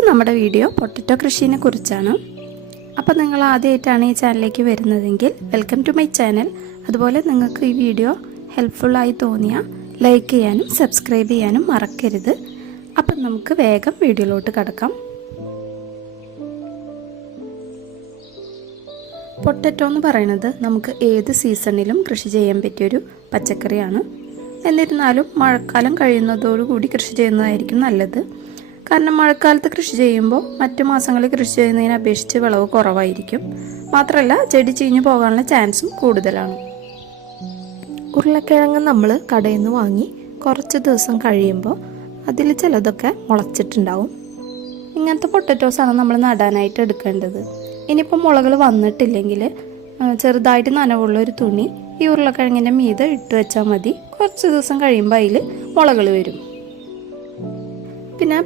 ഇന്നത്തെ നമ്മുടെ video potato കൃഷിയെ കുറിച്ചാണ്. അപ്പോൾ നിങ്ങൾ ആദ്യമായിട്ടാണ് ഈ ചാനലിലേക്ക് വരുന്നതെങ്കിൽ വെൽക്കം ടു മൈ ചാനൽ. അതുപോലെ നിങ്ങൾക്ക് ഈ വീഡിയോ ഹെൽപ്ഫുള്ളായി തോന്നിയാൽ ലൈക്ക് ചെയ്യാനും സബ്സ്ക്രൈബ് ചെയ്യാനും മറക്കരുത്. അപ്പം നമുക്ക് വേഗം വീഡിയോയിലോട്ട് കടക്കാം. പൊട്ടറ്റോ എന്ന് പറയുന്നത് നമുക്ക് ഏത് സീസണിലും കൃഷി ചെയ്യാൻ പറ്റിയൊരു പച്ചക്കറിയാണ്. എന്നിരുന്നാലും മഴക്കാലം കഴിയുന്നതോടുകൂടി കൃഷി ചെയ്യുന്നതായിരിക്കും നല്ലത്. കാരണം മഴക്കാലത്ത് കൃഷി ചെയ്യുമ്പോൾ മറ്റു മാസങ്ങളിൽ കൃഷി ചെയ്യുന്നതിനെ അപേക്ഷിച്ച് വിളവ് കുറവായിരിക്കും. മാത്രമല്ല ചെടി ചീഞ്ഞു പോകാനുള്ള ചാൻസും കൂടുതലാണ്. ഉരുളക്കിഴങ്ങ് നമ്മൾ കടയിൽ നിന്ന് വാങ്ങി കുറച്ച് ദിവസം കഴിയുമ്പോൾ അതിൽ ചിലതൊക്കെ മുളച്ചിട്ടുണ്ടാവും. ഇങ്ങനത്തെ പൊട്ടറ്റോസാണ് നമ്മൾ നടാനായിട്ട് എടുക്കേണ്ടത്. ഇനിയിപ്പോൾ മുളകൾ വന്നിട്ടില്ലെങ്കിൽ ചെറുതായിട്ട് നനവുള്ള ഒരു തുണി ഈ ഉരുളക്കിഴങ്ങിൻ്റെ മീതെ ഇട്ട് വെച്ചാൽ മതി. കുറച്ച് ദിവസം കഴിയുമ്പോൾ അതിൽ മുളകൾ വരും. പിന്നെ